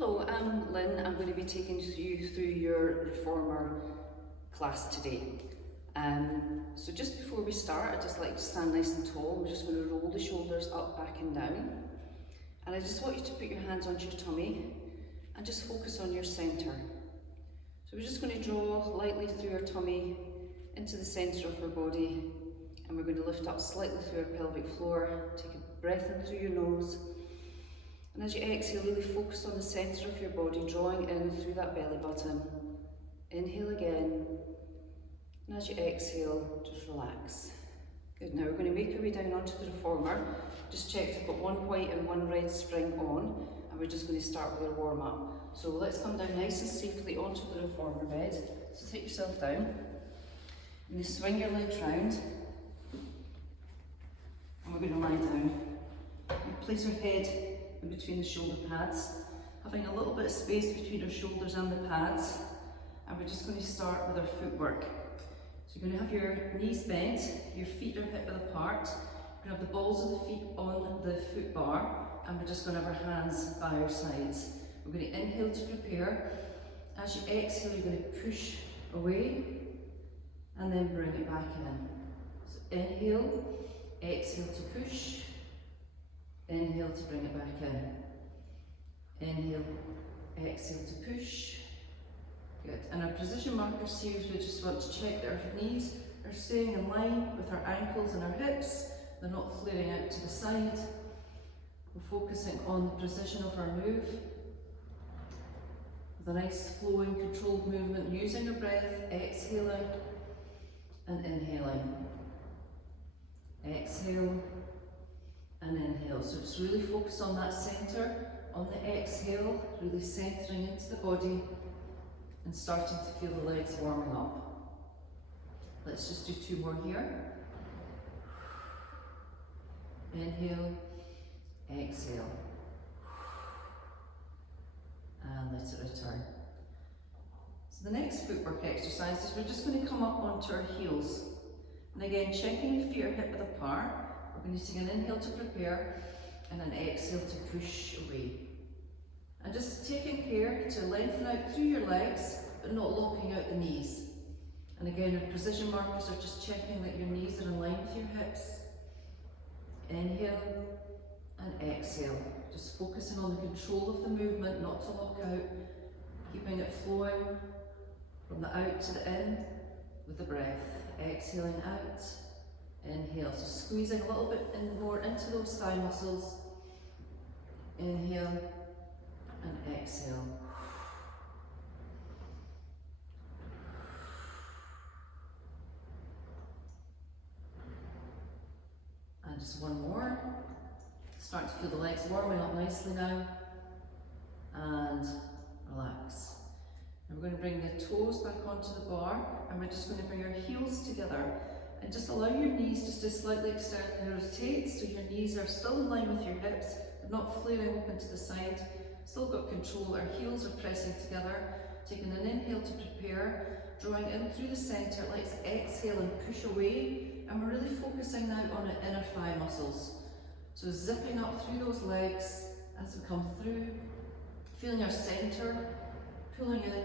Hello, I'm Lynn. I'm going to be taking you through your reformer class today. So just before we start, I'd just like to stand nice and tall. We're just going to roll the shoulders up, back and down. And I just want you to put your hands onto your tummy and just focus on your centre. So we're just going to draw lightly through our tummy into the centre of our body, and we're going to lift up slightly through our pelvic floor. Take a breath in through your nose. And as you exhale, really focus on the centre of your body, drawing in through that belly button. Inhale again. And as you exhale, just relax. Good, now we're going to make our way down onto the reformer. Just check to put one white and one red spring on, and we're just going to start with our warm up. So let's come down nice and safely onto the reformer bed. So take yourself down. And you swing your legs round. And we're going to lie down. And place our head in between the shoulder pads, having a little bit of space between our shoulders and the pads, and we're just going to start with our footwork. So you're going to have your knees bent, your feet are hip width apart, you're going to have the balls of the feet on the foot bar, and we're just going to have our hands by our sides. We're going to inhale to prepare. As you exhale, you're going to push away and then bring it back in. So inhale, exhale to push. Inhale to bring it back in. Inhale, exhale to push. Good. And our position markers here is we just want to check that our knees are staying in line with our ankles and our hips. They're not flaring out to the side. We're focusing on the precision of our move. With a nice flowing, controlled movement, using our breath, exhaling and inhaling. Exhale and inhale. So just really focus on that centre, on the exhale, really centering into the body and starting to feel the legs warming up. Let's just do two more here. Inhale, exhale, and let it return. So the next footwork exercise is we're just going to come up onto our heels. And again, checking the feet are hip width apart. We're going to take an inhale to prepare and an exhale to push away. And just taking care to lengthen out through your legs, but not locking out the knees. And again, our position markers are just checking that your knees are in line with your hips. Inhale and exhale. Just focusing on the control of the movement, not to lock out, keeping it flowing from the out to the in with the breath. Exhaling out. Inhale, so squeezing a little bit more into those thigh muscles. Inhale and exhale. And just one more. Start to feel the legs warming up nicely now. And relax. And we're going to bring the toes back onto the bar, and we're just going to bring our heels together. And just allow your knees just to slightly externally rotate, so your knees are still in line with your hips, but not flaring open to the side. Still got control, our heels are pressing together. Taking an inhale to prepare, drawing in through the centre. Let's exhale and push away, and we're really focusing now on the inner thigh muscles. So zipping up through those legs as we come through, feeling our centre, pulling in,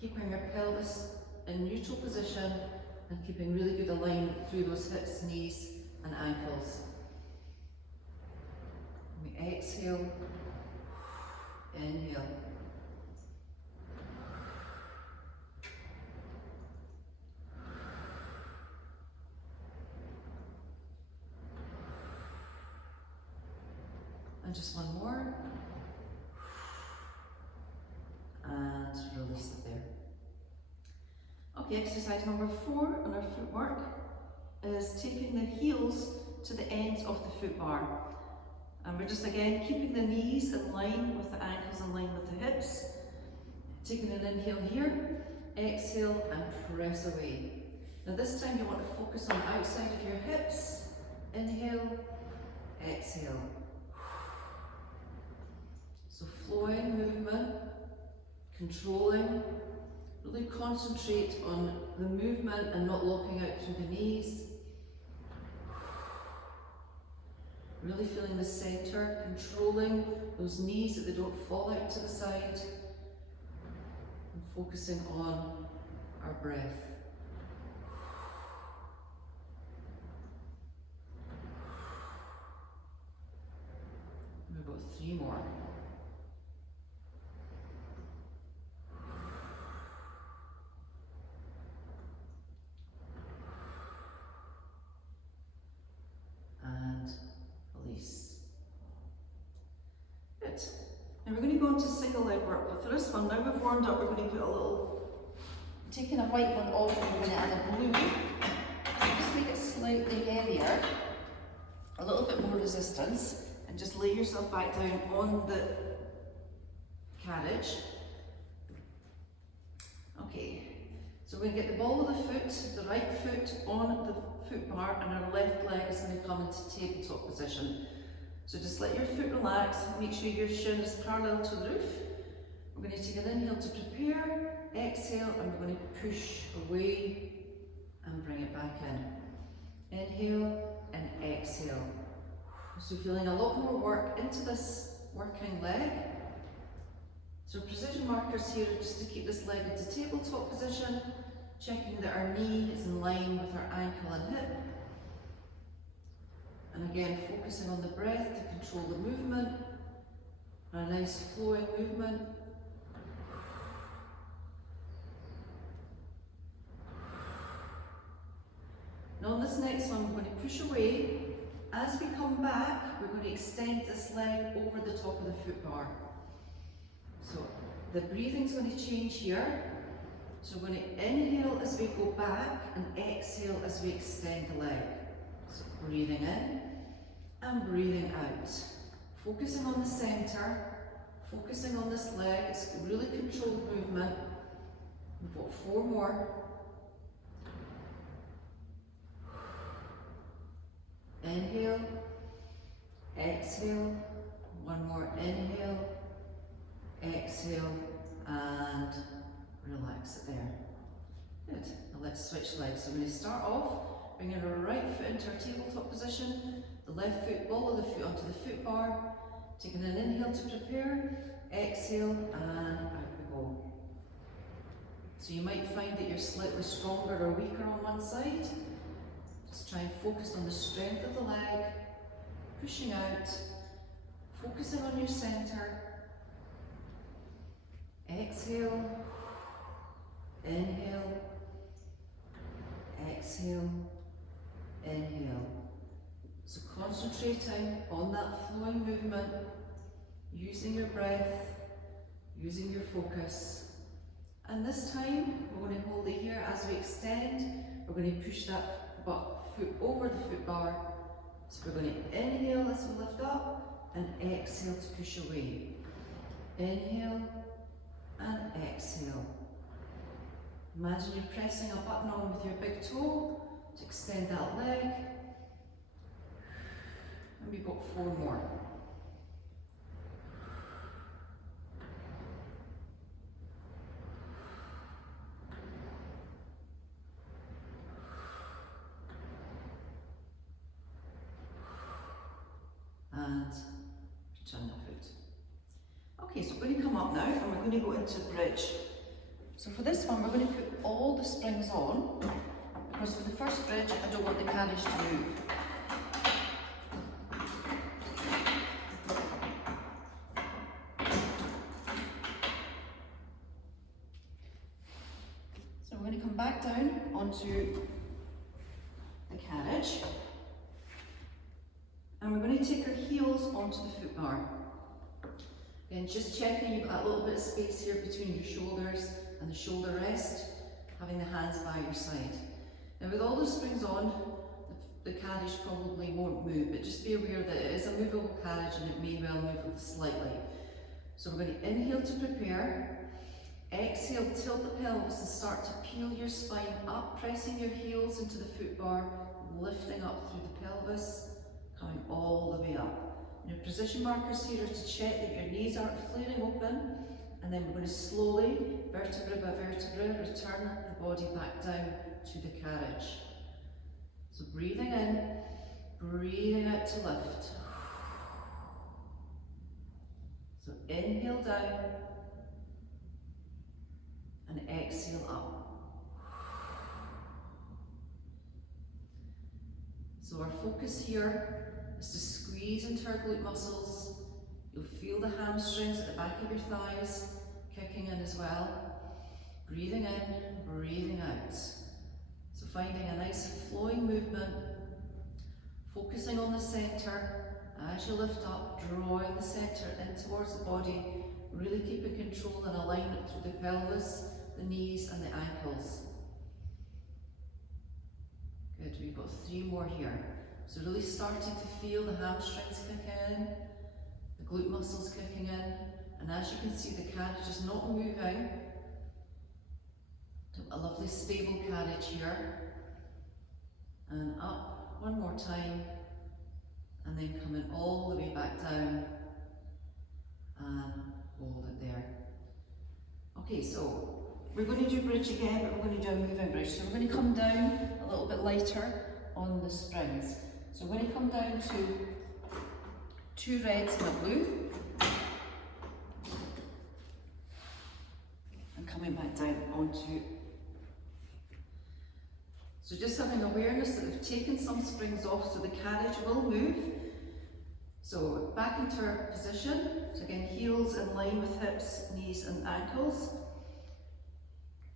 keeping our pelvis in neutral position, and keeping really good alignment through those hips, knees and ankles. We exhale, inhale. And just one more. And release it there. Okay, exercise number 4 on our footwork is taking the heels to the ends of the foot bar. And we're just again keeping the knees in line with the ankles, in line with the hips. Taking an inhale here, exhale and press away. Now this time you want to focus on the outside of your hips. Inhale, exhale. So flowing movement, controlling. Really concentrate on the movement and not locking out through the knees. Really feeling the centre, controlling those knees that they don't fall out to the side, and focusing on our breath. We've got 3 more. And release. Good. And we're going to go into single leg work, but for this one, now we've warmed up, we're going to put a little, taking a white one off, and we're going to add a blue. So just make it slightly heavier, a little bit more resistance, and just lay yourself back down on the carriage. Okay, so we're going to get the ball of the foot, the right foot on the foot bar, and our left leg is going to come into tabletop position. So just let your foot relax, make sure your shin is parallel to the roof. We're going to take an inhale to prepare, exhale, and we're going to push away and bring it back in. Inhale and exhale. So feeling a lot more work into this working leg. So precision markers here are just to keep this leg into tabletop position, checking that our knee is in line with our ankle and hip. And again, focusing on the breath to control the movement. A nice flowing movement. Now on this next one, we're going to push away. As we come back, we're going to extend this leg over the top of the foot bar. So the breathing's going to change here. So we're going to inhale as we go back and exhale as we extend the leg. So breathing in and breathing out. Focusing on the centre, focusing on this leg. It's a really controlled movement. We've got 4 more. Inhale, exhale, 1 more inhale, exhale, and relax it there. Good. Now let's switch legs. So we're going to start off bringing our right foot into our tabletop position, the left foot, ball of the foot onto the foot bar, taking an inhale to prepare, exhale, and out we go. So you might find that you're slightly stronger or weaker on one side. Just try and focus on the strength of the leg, pushing out, focusing on your centre. Exhale, inhale, exhale, inhale. So concentrating on that flowing movement, using your breath, using your focus. And this time, we're going to hold it here as we extend. We're going to push that foot over the foot bar. So we're going to inhale as we lift up and exhale to push away. Inhale and exhale. Imagine you're pressing a button on with your big toe to extend that leg. And we've got 4 more. And return the foot. Okay, so we're going to come up now and we're going to go into bridge. So for this one, we're going to put all the springs on, because for the first bridge, I don't want the carriage to move. So we're going to come back down onto the carriage. And we're going to take our heels onto the foot bar. Again, just checking you've got a little bit of space here between your shoulders and the shoulder rest, having the hands by your side. Now with all the springs on, the carriage probably won't move, but just be aware that it is a movable carriage and it may well move slightly. So we're going to inhale to prepare, exhale, tilt the pelvis and start to peel your spine up, pressing your heels into the foot bar, lifting up through the pelvis, coming all the way up. Your position markers here are to check that your knees aren't flaring open, and then we're going to slowly, vertebra by vertebra, return the body back down to the carriage. So breathing in, breathing out to lift. So inhale down and exhale up. So our focus here is to squeeze into our glute muscles. You'll feel the hamstrings at the back of your thighs kicking in as well. Breathing in, breathing out. So finding a nice flowing movement, focusing on the centre. As you lift up, drawing the centre in towards the body, really keeping control and alignment through the pelvis, the knees and the ankles. Good, we've got 3 more here. So really starting to feel the hamstrings kick in, the glute muscles kicking in, and as you can see the carriage is not moving. A lovely stable carriage here. And up, one more time. And then coming all the way back down and hold it there. Okay, so we're going to do bridge again, but we're going to do a moving bridge. So we're going to come down a little bit lighter on the springs. So we're going to come down to 2 reds and a blue. And coming back down onto. So just having awareness that we've taken some springs off so the carriage will move. So back into our position. So again, heels in line with hips, knees and ankles.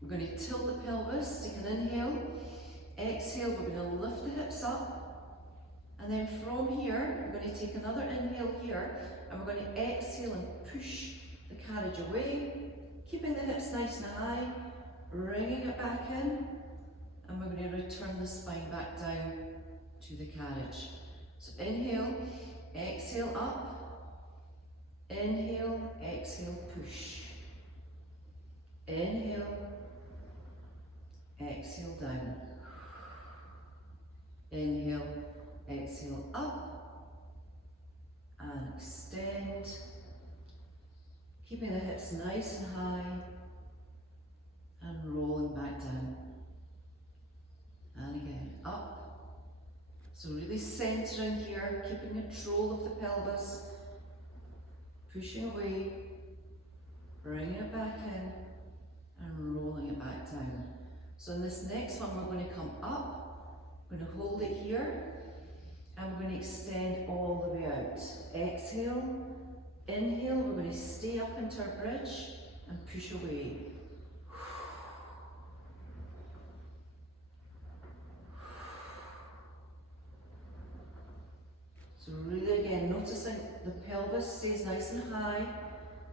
We're going to tilt the pelvis, take an inhale. Exhale, we're going to lift the hips up. And then from here, we're going to take another inhale here. And we're going to exhale and push the carriage away. Keeping the hips nice and high. Bringing it back in. And we're going to return the spine back down to the carriage. So inhale, exhale up. Inhale, exhale, push. Inhale, exhale down. Inhale, exhale up. And extend. Keeping the hips nice and high. And rolling back down. And again, up. So really centering here, keeping control of the pelvis, pushing away, bringing it back in, and rolling it back down. So in this next one, we're going to come up, we're going to hold it here, and we're going to extend all the way out. Exhale, inhale, we're going to stay up into our bridge, and push away. So really again, noticing the pelvis stays nice and high.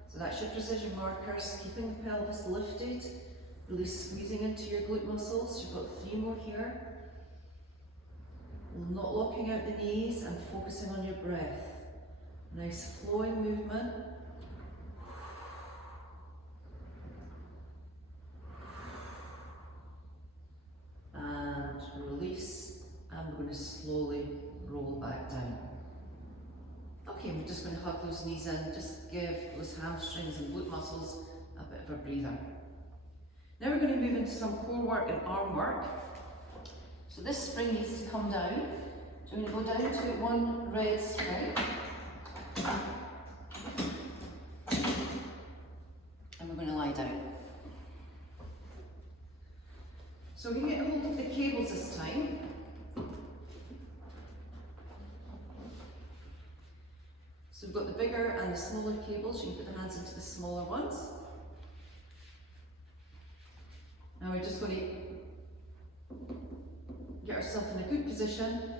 So that's your precision markers, keeping the pelvis lifted, really squeezing into your glute muscles. You've got 3 more here. Not locking out the knees and focusing on your breath. Nice flowing movement. And release, and we're going to slowly roll back down. Okay, we're just going to hug those knees in, just give those hamstrings and glute muscles a bit of a breather. Now we're going to move into some core work and arm work. So this spring needs to come down. So we're going to go down to 1 red spring. And we're going to lie down. So we can get hold of the cables this time. So we've got the bigger and the smaller cables. You can put the hands into the smaller ones. Now we're just going to get ourselves in a good position.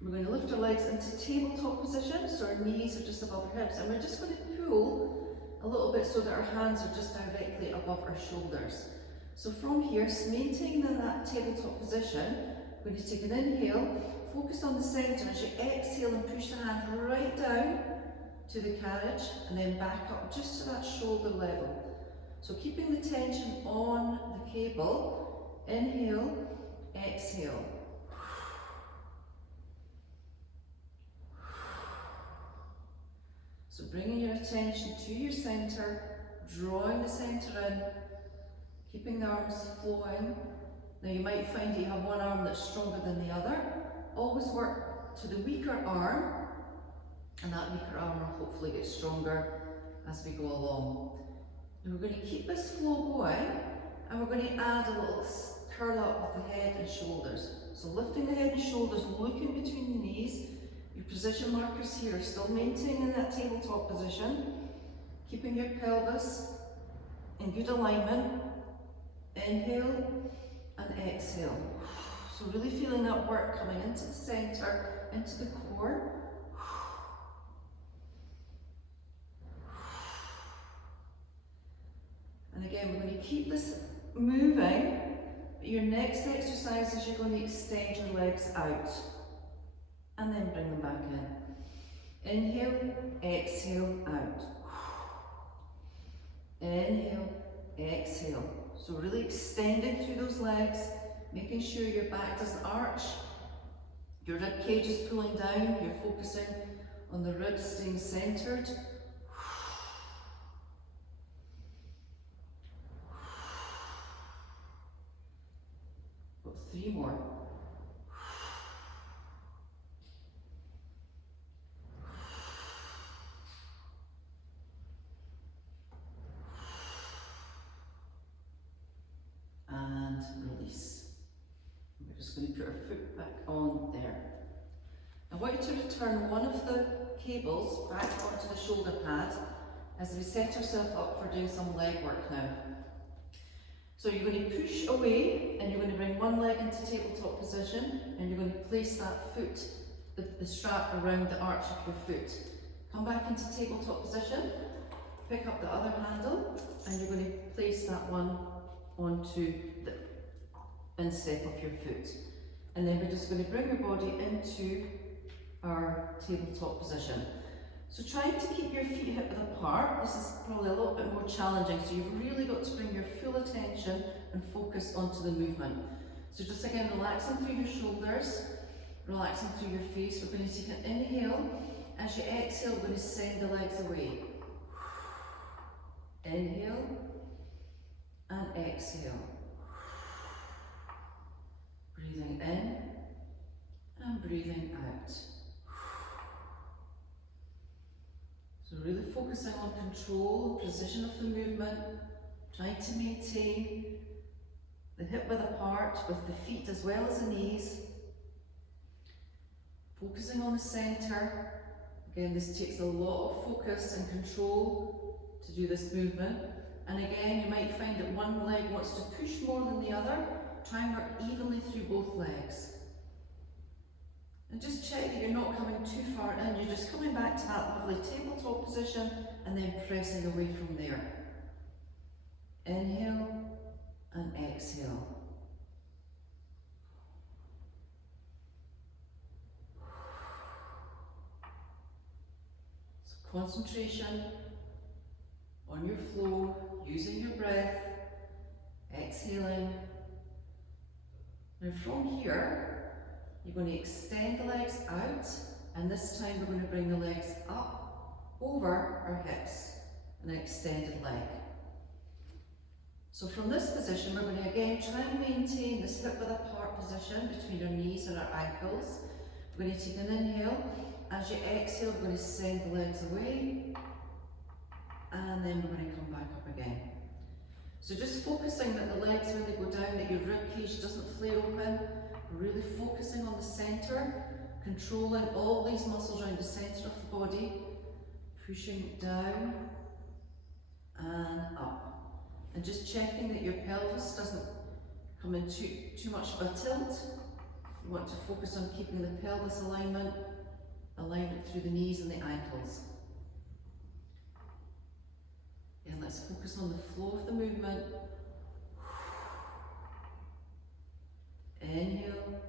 We're going to lift our legs into tabletop position, so our knees are just above our hips, and we're just going to pull a little bit so that our hands are just directly above our shoulders. So from here, maintaining that tabletop position, we're going to take an inhale, focus on the centre as you exhale and push the hand right down to the carriage and then back up just to that shoulder level. So keeping the tension on the cable, inhale, exhale. So bringing your attention to your centre, drawing the centre in, keeping the arms flowing. Now you might find you have one arm that's stronger than the other. Always work to the weaker arm And that weaker arm will hopefully get stronger as we go along. Now we're going to keep this flow going, and we're going to add a little curl up of the head and shoulders. So lifting the head and shoulders, looking between the knees. Your position markers here are still maintaining that tabletop position, keeping your pelvis in good alignment. Inhale and exhale. So really feeling that work coming into the centre, into the core. And again, we're going to keep this moving, but your next exercise is you're going to extend your legs out and then bring them back in. Inhale, exhale, out. Inhale, exhale. So really extending through those legs, making sure your back doesn't arch, your rib cage is pulling down, you're focusing on the ribs staying centred. Got 3 more. And release. We're just going to put our foot back on there. I want you to return one of the cables back onto the shoulder pad as we set ourselves up for doing some leg work now. So you're going to push away and you're going to bring one leg into tabletop position and you're going to place that foot, the strap around the arch of your foot. Come back into tabletop position, pick up the other handle and you're going to place that one onto the instep of your foot. And then we're just going to bring your body into our tabletop position. So trying to keep your feet hip width apart, this is probably a little bit more challenging, so you've really got to bring your full attention and focus onto the movement. So just again, relaxing through your shoulders, relaxing through your face. We're going to take an inhale. As you exhale, we're going to send the legs away. Inhale and exhale. Breathing in and breathing out. So really focusing on control and precision of the movement, trying to maintain the hip width apart with the feet as well as the knees. Focusing on the centre. Again, this takes a lot of focus and control to do this movement. And again, you might find that one leg wants to push more than the other. Try and work evenly through both legs. And just check that you're not coming too far in, you're just coming back to that lovely tabletop position and then pressing away from there. Inhale and exhale. So concentration on your flow, using your breath, exhaling. Now from here, you're going to extend the legs out, and this time we're going to bring the legs up over our hips, an extended leg. So from this position, we're going to again try and maintain this hip width apart position between our knees and our ankles. We're going to take an inhale. As you exhale, we're going to send the legs away, and then we're going to come back up again. So just focusing that the legs, when they go down, that your rib cage doesn't flare open. Really focusing on the centre, controlling all these muscles around the centre of the body, pushing down and up. And just checking that your pelvis doesn't come in too much of a tilt. You want to focus on keeping the pelvis alignment through the knees and the ankles. And let's focus on the flow of the movement. Inhale,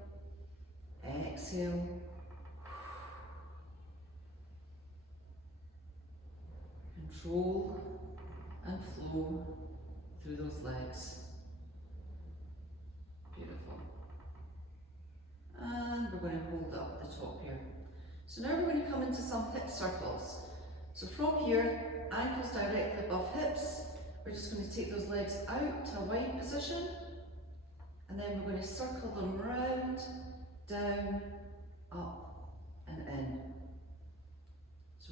exhale. Control and flow through those legs. Beautiful. And we're going to hold up at the top here. So now we're going to come into some hip circles. So from here, ankles directly above hips, we're just going to take those legs out to a wide position. And then we're going to circle them round, down, up and in.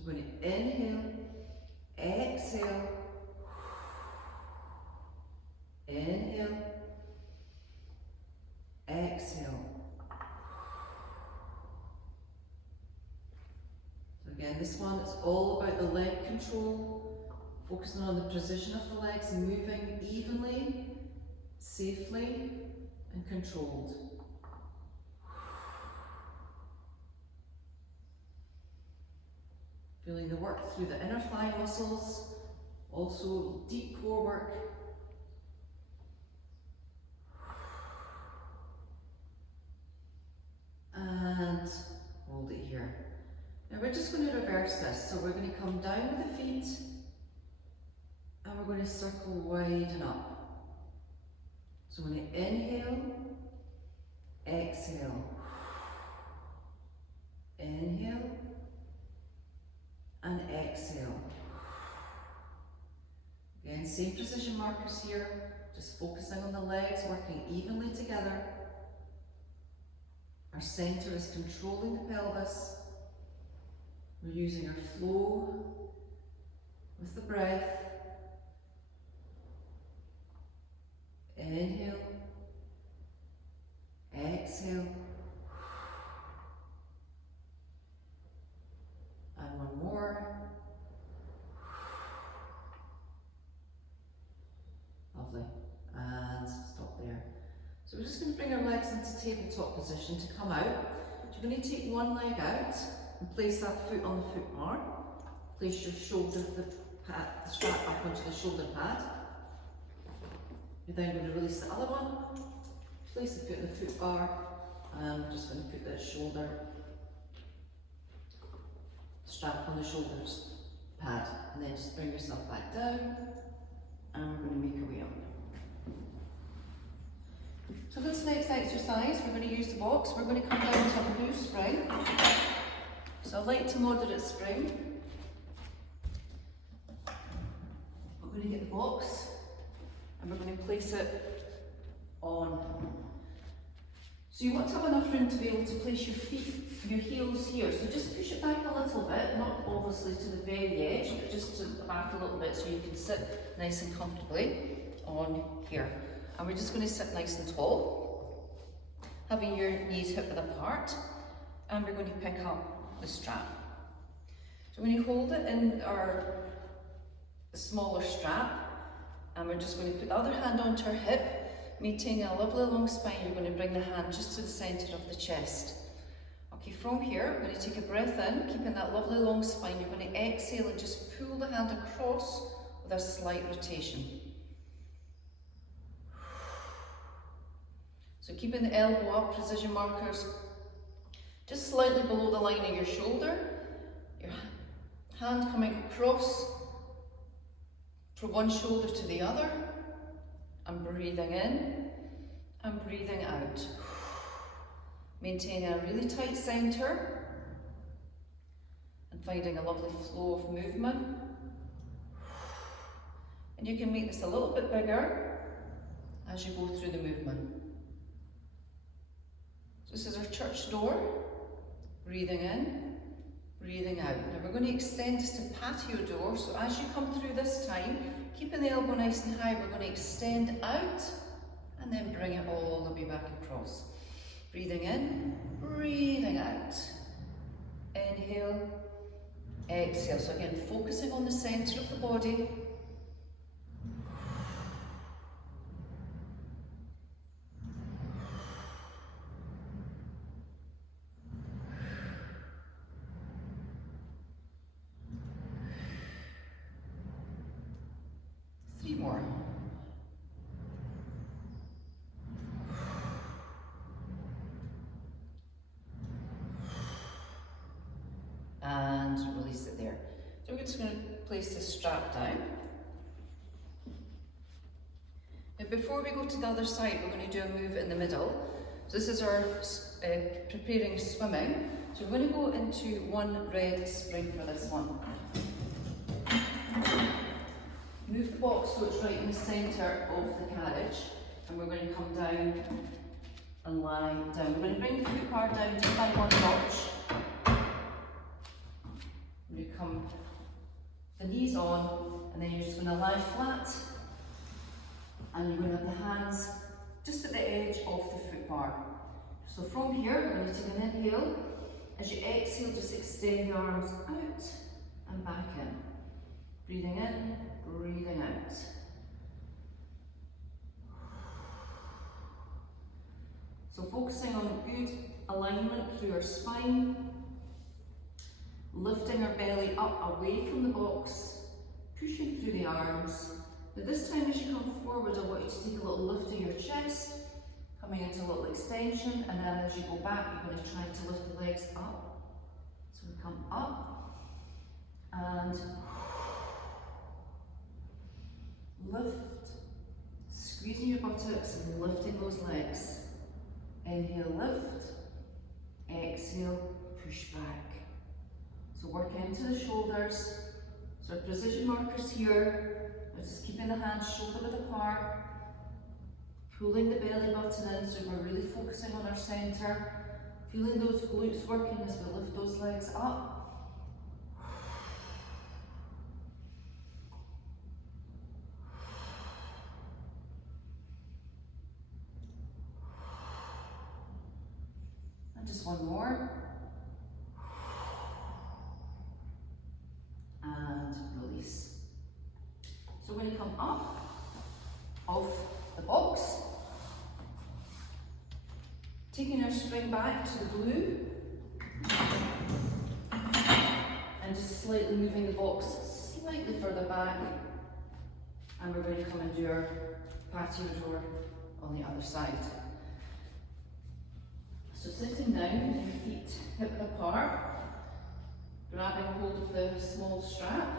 So we're going to inhale, exhale, inhale, exhale. So again, this one is all about the leg control, focusing on the precision of the legs, moving evenly, safely and controlled. Feeling the work through the inner thigh muscles, also deep core work. And hold it here. Now we're just going to reverse this. So we're going to come down with the feet and we're going to circle wide and up. So we're going to inhale, exhale, inhale and exhale. Again, same precision markers here, just focusing on the legs, working evenly together. Our centre is controlling the pelvis. We're using our flow with the breath. Inhale, exhale, and one more. Lovely, and stop there. So we're just going to bring our legs into tabletop position to come out. So you're going to take one leg out and place that foot on the foot bar. Place your shoulder, the strap up onto the shoulder pad. You're then going to release the other one, place the foot on the foot bar, and I'm just going to put that shoulder strap on the shoulders pad, and then just bring yourself back down, and we're going to make our way up. So this next exercise, we're going to use the box. We're going to come down to a loose spring. So a light to moderate spring. We're going to get the box and we're going to place it on. So you want to have enough room to be able to place your feet, your heels here. So just push it back a little bit, not obviously to the very edge, but just to the back a little bit so you can sit nice and comfortably on here. And we're just going to sit nice and tall, having your knees hip width apart, and we're going to pick up the strap. So when you hold it in our smaller strap, and we're just going to put the other hand onto our hip, maintaining a lovely long spine. You're going to bring the hand just to the centre of the chest. Okay, from here, we're going to take a breath in, keeping that lovely long spine. You're going to exhale and just pull the hand across with a slight rotation. So keeping the elbow up, precision markers just slightly below the line of your shoulder. Your hand coming across from one shoulder to the other, and breathing in and breathing out. Maintaining a really tight centre and finding a lovely flow of movement. And you can make this a little bit bigger as you go through the movement. So this is our church door. Breathing in, breathing out. Now we're going to extend this to patio door, so as you come through this time, keeping the elbow nice and high, we're going to extend out and then bring it all the way back across. Breathing in, breathing out. Inhale, exhale. So again, focusing on the centre of the body. Three more. And release it there. So we're just going to place this strap down. Now before we go to the other side, we're going to do a move in the middle. So this is our preparing swimming. So we're going to go into one red spring for this one. Move the box so it's right in the centre of the carriage, and we're going to come down and lie down. We're going to bring the foot bar down just by one notch. You come the knees on, and then you're just going to lie flat, and you're going to have the hands just at the edge of the foot bar. So from here, we're going to take an inhale. As you exhale, just extend the arms out and back in. Breathing in, breathing out. So focusing on good alignment through our spine, lifting our belly up away from the box, pushing through the arms. But this time as you come forward, I want you to take a little lift of your chest, coming into a little extension, and then as you go back, you're going to try to lift the legs up. So we come up, and lift, squeezing your buttocks and lifting those legs. Inhale, lift, exhale, push back. So work into the shoulders. So our precision markers here, we're just keeping the hands shoulder width apart, pulling the belly button in, so we're really focusing on our centre, feeling those glutes working as we lift those legs up. And just one more. And release. So when you come up off the box, taking our spring back to the blue, and just slightly moving the box slightly further back, and we're going to come and do our patio door on the other side. So sitting down with your feet hip apart, grabbing hold of the small strap,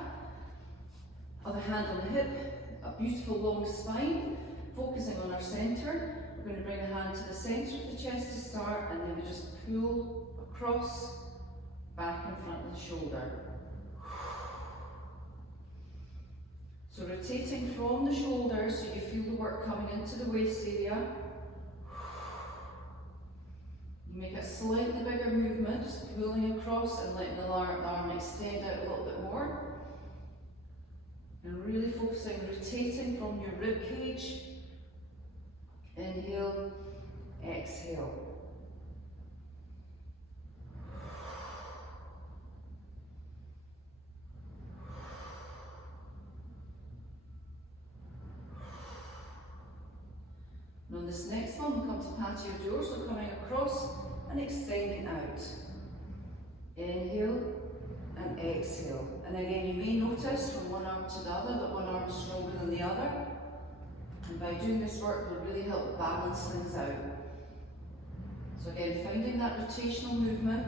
other hand on the hip, a beautiful long spine, focusing on our centre. We're going to bring the hand to the centre of the chest to start, and then we just pull across, back in front of the shoulder. So rotating from the shoulders so you feel the work coming into the waist area. You make a slightly bigger movement, just pulling across and letting the arm extend out a little bit more. And really focusing, rotating from your rib cage. Inhale, exhale. And on this next one, we'll come to patio door, so coming across and extending out. Inhale and exhale. And again, you may notice from one arm to the other that one arm is stronger than the other. And by doing this work, will really help balance things out. So again, finding that rotational movement,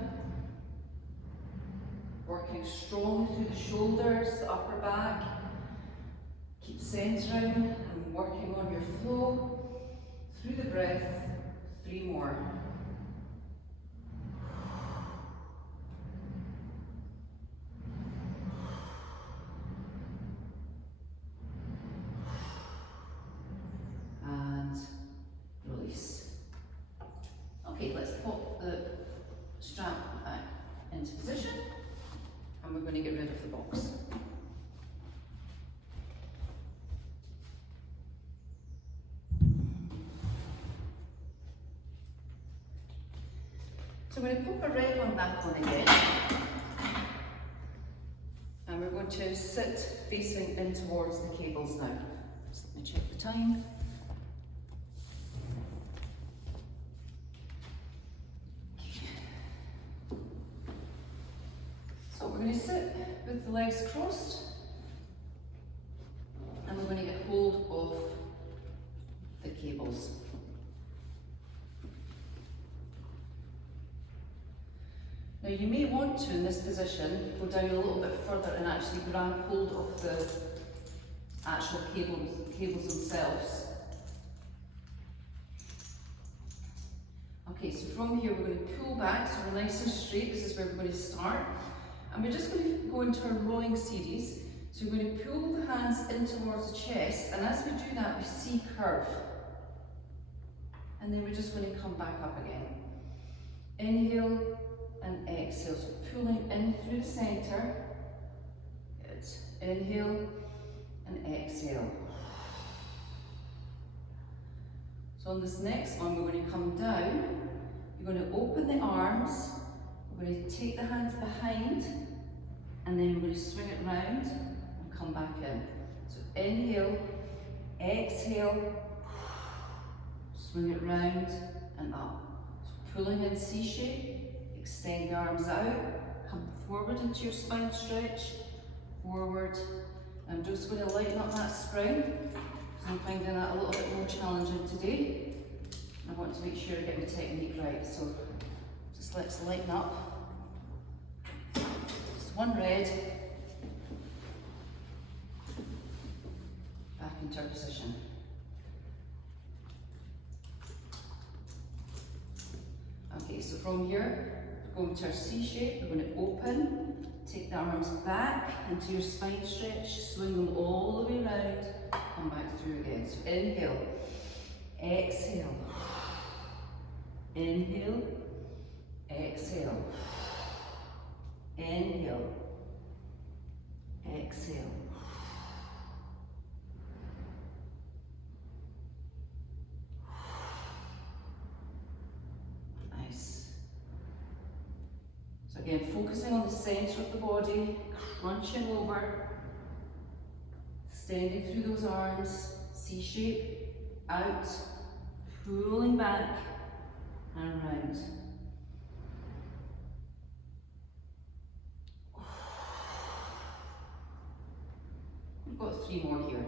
working strongly through the shoulders, the upper back. Keep centering and working on your flow. Through the breath, 3 more. And release. Okay, let's pop the strap back into position, and we're going to get rid of the box. So we're going to pop a red one back on again, and we're going to sit facing in towards the cables now. Just let me check the time. So we're going to sit with the legs crossed, and we're going to get hold of the cables. Now you may want to, in this position, go down a little bit further and actually grab hold of the actual cables themselves. Okay, so from here we're going to pull back, so we're nice and straight. This is where we're going to start. And we're just going to go into our rowing series. So we're going to pull the hands in towards the chest, and as we do that, we see curve. And then we're just going to come back up again. Inhale and exhale, so pulling in through the centre, inhale and exhale. So on this next one, we're going to come down, you're going to open the arms, we're going to take the hands behind, and then we're going to swing it round and come back in. So inhale, exhale, swing it round and up. So pulling in C shape, extend the arms out, come forward into your spine stretch, forward. I'm just going to lighten up that spring, because I'm finding that a little bit more challenging today. I want to make sure I get my technique right, so just let's lighten up. Just one red, back into our position. Okay, so from here, we're going to our C shape, we're going to open, take the arms back into your spine stretch, swing them all the way around, come back through again. So inhale, exhale, inhale, exhale, inhale, exhale. Nice. So again, focusing on the centre of the body, crunching over, extending through those arms, C shape, out, pulling back and round. We've got 3 more here.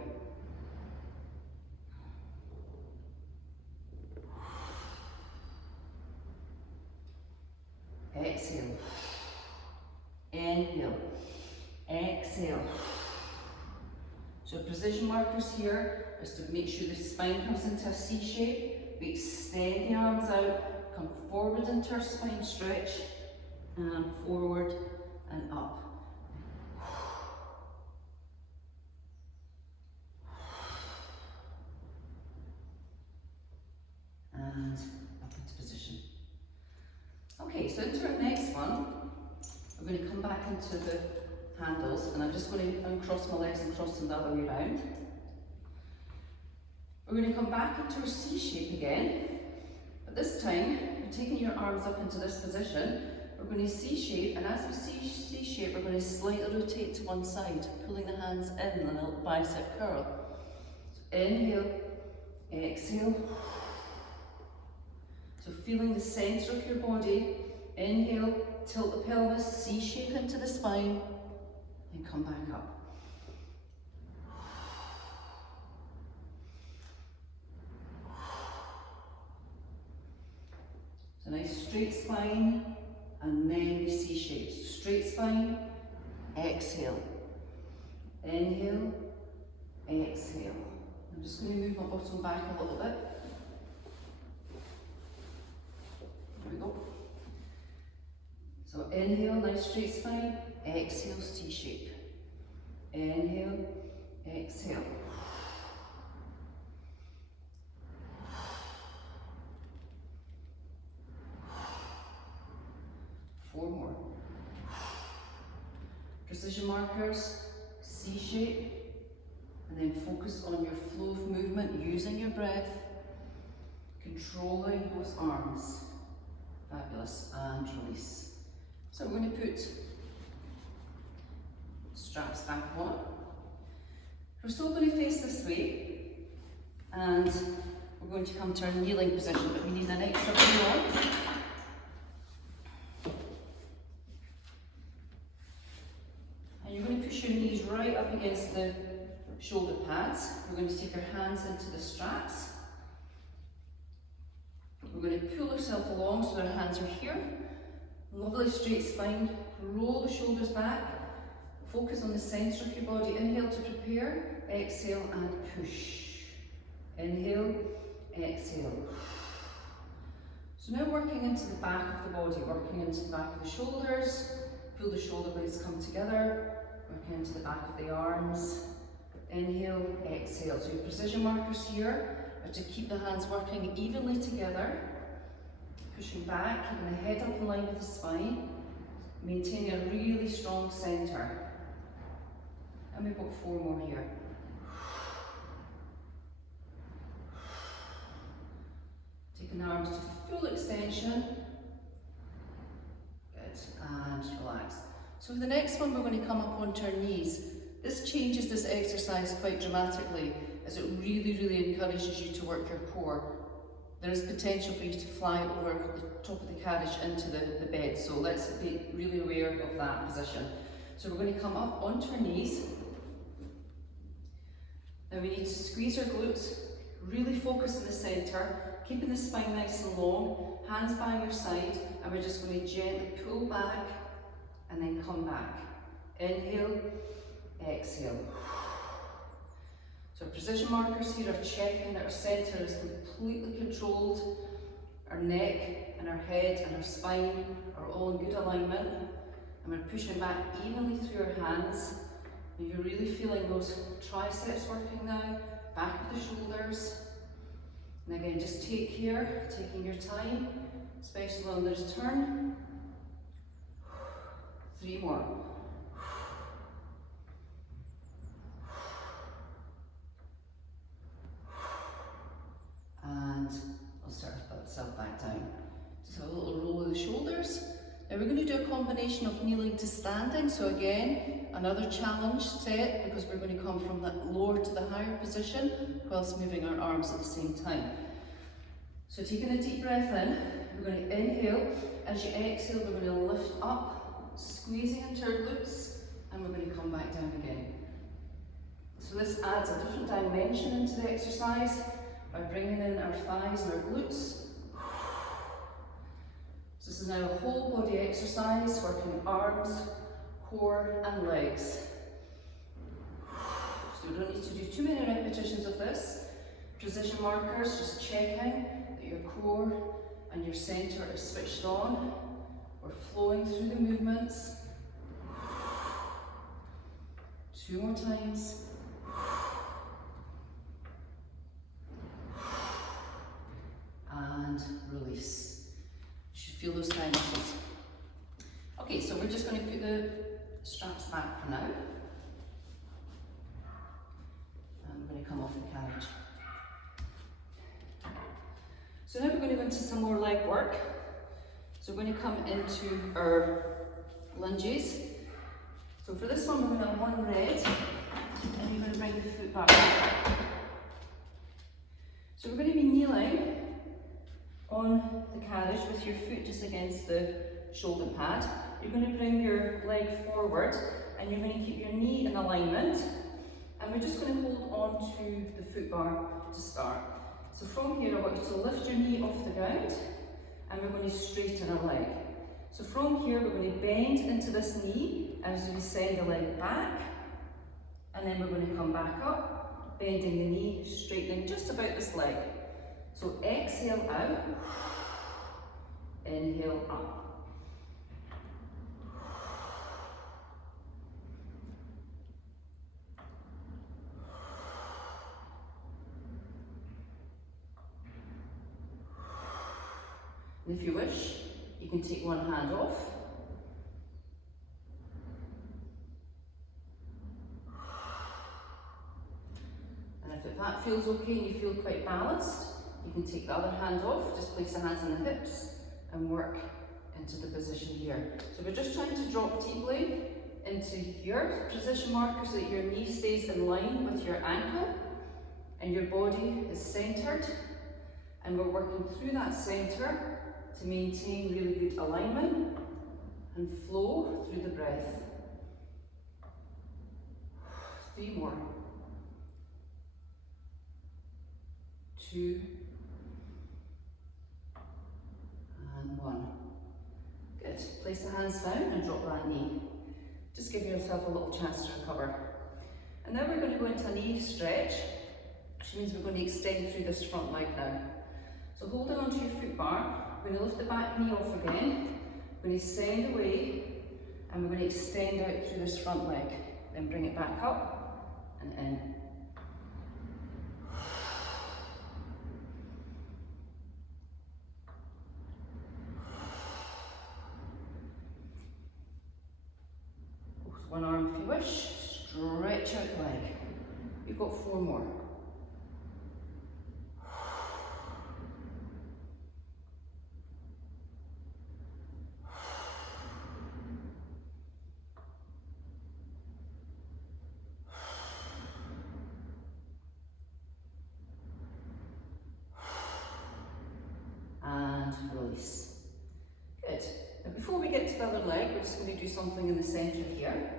Exhale, inhale, exhale. So precision markers here is to make sure the spine comes into a C shape. We extend the arms out, come forward into our spine stretch, and forward and up. And up into position. Okay, so into our next one, we're going to come back into the handles, and I'm just going to uncross my legs and cross them the other way around. We're going to come back into our C shape again, but this time you're taking your arms up into this position. We're going to C shape, and as we C shape, we're going to slightly rotate to one side, pulling the hands in a little bicep curl. So inhale, exhale. So feeling the centre of your body, inhale, tilt the pelvis, C shape into the spine, and come back up. So nice straight spine, and then we C shape. So straight spine, exhale, inhale, exhale. I'm just going to move my bottom back a little bit. There we go. So inhale, nice straight spine, exhale, C shape. Inhale, exhale. Four more. Precision markers, C shape, and then focus on your flow of movement using your breath, controlling those arms. Fabulous, and release. So we're going to put straps back on. We're still going to face this way, and we're going to come to our kneeling position, but we need an extra knee on. And you're going to push your knees right up against the shoulder pads. We're going to take our hands into the straps. We're going to pull ourselves along so our hands are here. Lovely straight spine. Roll the shoulders back. Focus on the centre of your body. Inhale to prepare. Exhale and push. Inhale, exhale. So now working into the back of the body, working into the back of the shoulders. Feel the shoulder blades come together. Working into the back of the arms. Inhale, exhale. So your precision markers here are to keep the hands working evenly together, pushing back, keeping the head up in line with the spine, maintaining a really strong centre. And we've got 4 more here. Taking the arms to full extension. Good, and relax. So for the next one, we're going to come up onto our knees. This changes this exercise quite dramatically, as it really, really encourages you to work your core. There is potential for you to fly over the top of the carriage into the bed, so let's be really aware of that position. So we're going to come up onto our knees. Now we need to squeeze our glutes, really focus in the centre, keeping the spine nice and long, hands by your side, and we're just going to gently pull back and then come back. Inhale, exhale. So our precision markers here are checking that our centre is completely controlled, our neck and our head and our spine are all in good alignment, and we're pushing back evenly through our hands. And you're really feeling those triceps working now, back of the shoulders. And again, just take here, taking your time, especially on this turn. 3 more. And I'll start myself back down. Just have a little roll of the shoulders. Now we're going to do a combination of kneeling to standing. So again, another challenge set, because we're going to come from that lower to the higher position whilst moving our arms at the same time. So taking a deep breath in, we're going to inhale. As you exhale, we're going to lift up, squeezing into our glutes, and we're going to come back down again. So this adds a different dimension into the exercise by bringing in our thighs and our glutes. So this is now a whole body exercise, working arms, core and legs. So we don't need to do too many repetitions of this. Precision markers, just checking that your core and your centre is switched on. We're flowing through the movements. 2 more times. And release. You should feel those thigh muscles. Okay, so we're just going to put the straps back for now. And we're going to come off the carriage. So now we're going to go into some more leg work. So we're going to come into our lunges. So for this one, we're going to have 1 red, and you're going to bring the foot back. So we're going to be kneeling on the carriage with your foot just against the shoulder pad. You're going to bring your leg forward, and you're going to keep your knee in alignment, and we're just going to hold on to the foot bar to start. So from here, I want you to lift your knee off the ground, and we're going to straighten our leg. So from here, we're going to bend into this knee as we send the leg back, and then we're going to come back up, bending the knee, straightening just about this leg. So exhale out, inhale up. And if you wish, you can take one hand off. And if that feels okay and you feel quite balanced, you can take the other hand off, just place the hands on the hips and work into the position here. So we're just trying to drop deeply into your position marker so that your knee stays in line with your ankle and your body is centered. And we're working through that center to maintain really good alignment and flow through the breath. 3 more. 2 and 1. Good. Place the hands down and drop that knee. Just give yourself a little chance to recover. And now we're going to go into a knee stretch, which means we're going to extend through this front leg now. So holding onto your foot bar, we're going to lift the back knee off again. We're going to send away, and we're going to extend out through this front leg. Then bring it back up and in. One arm if you wish, stretch out the leg. You've got 4 more. And release. Good. Now before we get to the other leg, we're just going to do something in the centre here.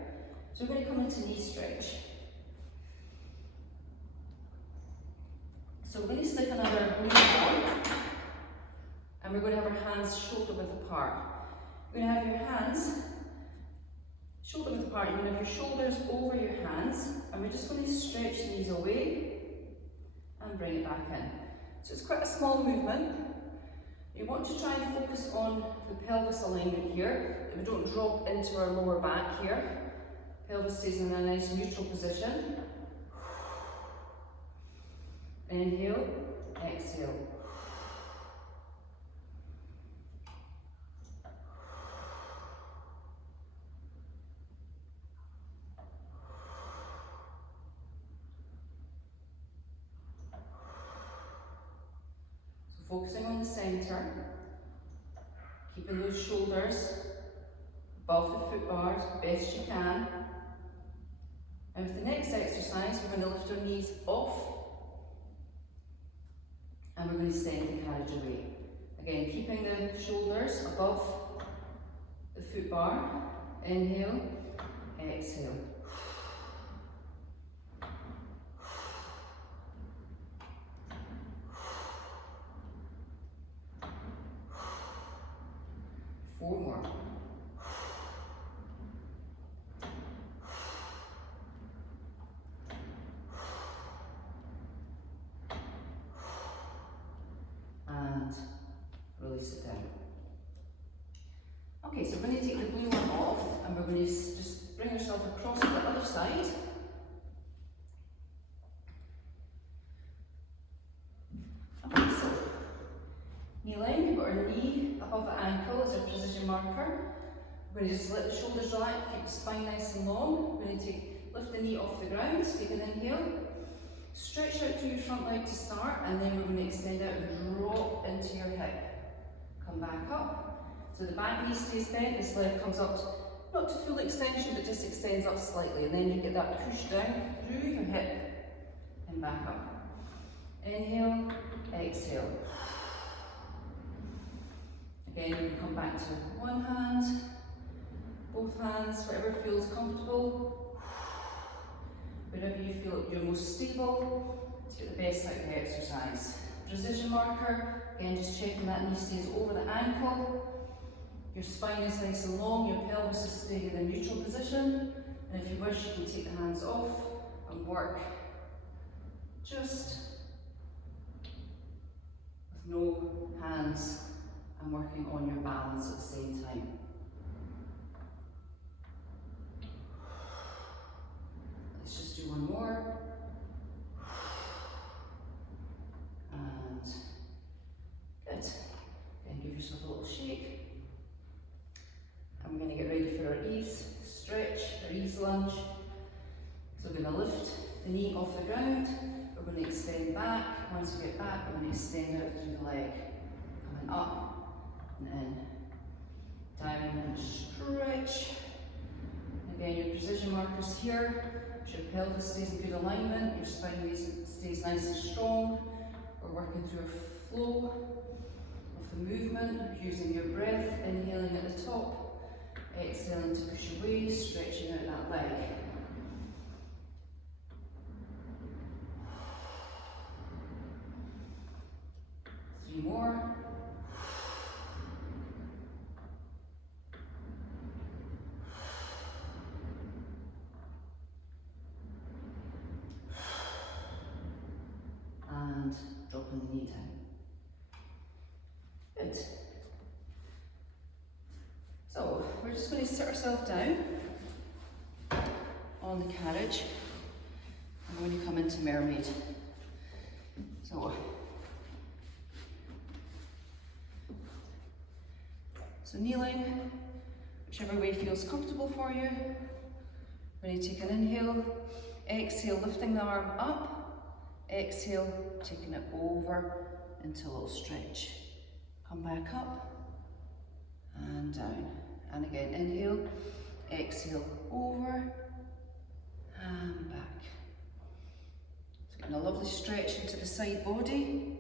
So we're going to come into knee stretch. So we're going to stick another blue ball, and we're going to have our hands shoulder width apart. We're going to have your hands shoulder width apart. You're going to have your shoulders over your hands, and we're just going to stretch the knees away and bring it back in. So it's quite a small movement. You want to try and focus on the pelvis alignment here, that we don't drop into our lower back here. Pelvis stays in a nice neutral position. Inhale, exhale. So focusing on the centre, keeping those shoulders above the foot bars best you can. And with the next exercise, we're going to lift our knees off and we're going to send the carriage away. Again, keeping the shoulders above the foot bar. Inhale, exhale. Four more. And release it down. Okay, so we're going to take the blue one off and we're going to just bring yourself across to the other side. Okay, so kneeling, we've got our knee above the ankle as our precision marker. We're going to just let the shoulders relax, keep the spine nice and long. We're going to lift the knee off the ground, take an inhale. Stretch out through your front leg to start, and then we're going to extend out and drop into your hip. Come back up. So the back knee stays bent, this leg comes up, not to full extension, but just extends up slightly, and then you get that push down through your hip and back up. Inhale, exhale. Again, you can come back to one hand, both hands, whatever feels comfortable. Wherever you feel you're most stable, to get the best out of the exercise. Precision marker, again just checking that knee stays over the ankle. Your spine is nice and long, your pelvis is staying in a neutral position. And if you wish, you can take the hands off and work just with no hands and working on your balance at the same time. Let's just do one more. And good. Then give yourself a little shake. And we're going to get ready for our ease stretch, our ease lunge. So we're going to lift the knee off the ground. We're going to extend back. Once we get back, we're going to extend out through the leg. Coming up and in. Down and stretch. Again, your precision markers here. Your pelvis stays in good alignment, your spine stays nice and strong. We're working through a flow of the movement, using your breath, inhaling at the top, exhaling to push away, stretching out that leg. Three more. And dropping the knee down. Good. So we're just going to sit ourselves down on the carriage. I'm going to come into mermaid. So kneeling, whichever way feels comfortable for you. We're going to take an inhale, exhale, lifting the arm up, exhale, taking it over into a little stretch. Come back up and down. And again, inhale, exhale, over and back. So getting a lovely stretch into the side body.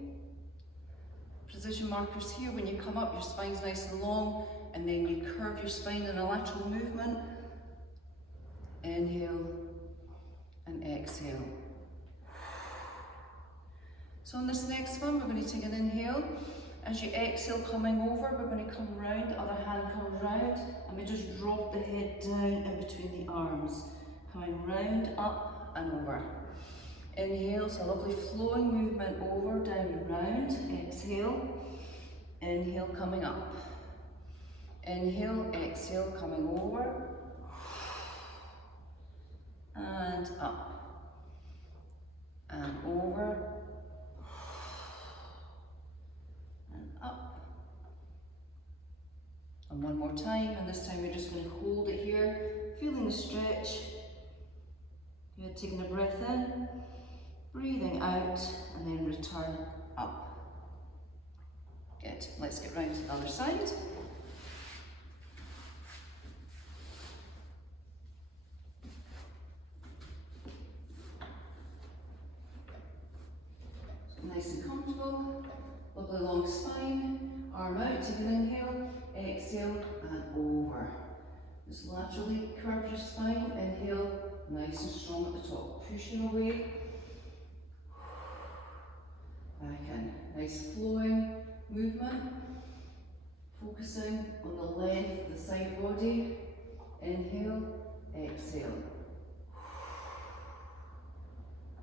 Position markers here. When you come up, your spine's nice and long, and then you curve your spine in a lateral movement. Inhale and exhale. So on this next one, we're going to take an inhale. As you exhale, coming over, we're going to come round, the other hand comes round, and we just drop the head down in between the arms. Coming round, up and over. Inhale, so a lovely flowing movement over, down and round. Exhale. Inhale, coming up. Inhale, exhale, coming over. And up. And over. And up. And one more time, and this time we're just going to hold it here, feeling the stretch. Good, taking a breath in, breathing out, and then return up. Good, let's get round to the other side. So nice and comfortable, lovely long spine, arm out, take an inhale, exhale, and over. Just laterally curve your spine, inhale, nice and strong at the top, pushing away, back in. Nice flowing movement, focusing on the length of the side body. Inhale, exhale.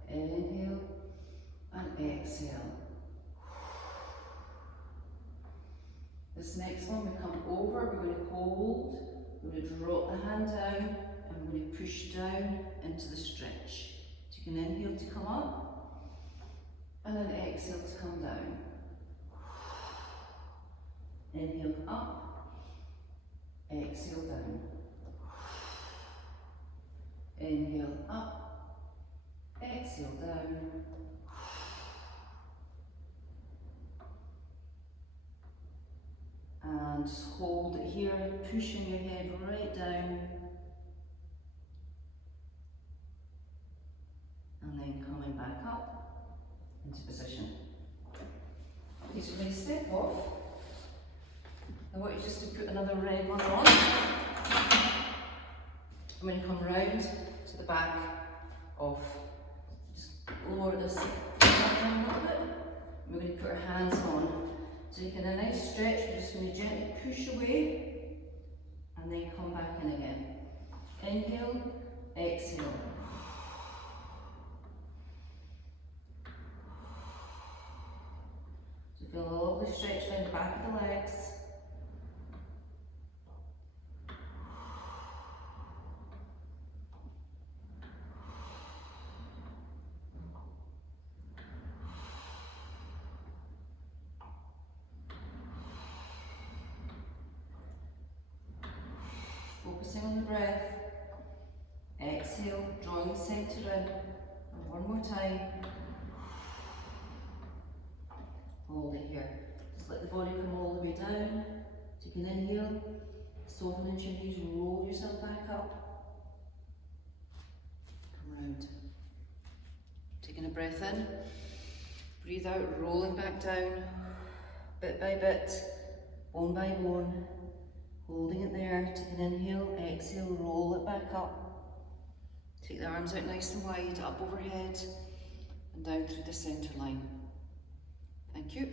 Inhale and exhale. This next one, we come over, we're going to hold, we're going to drop the hand down, and we're going to push down into the stretch. Take an inhale to come up, and then exhale to come down. Inhale up, exhale down. Inhale up, exhale down. And just hold it here, pushing your head right down. And then coming back up into position. Okay, so we're going to step off. I want you just to put another red one on. I'm going to come round to the back of, just lower this down a little bit. We're going to put our hands on. Taking a nice stretch, we're just going to gently push away and then come back in again. Inhale, exhale. So feel a lovely stretch down the back of the legs. Focusing on the breath. Exhale, drawing the centre in. And one more time. Hold it here. Just let the body come all the way down. Take an inhale. Soften into your knees, roll yourself back up. Come round. Taking a breath in. Breathe out, rolling back down. Bit by bit, bone by bone. Holding it there, take an inhale, exhale, roll it back up. Take the arms out nice and wide, up overhead and down through the centre line. Thank you.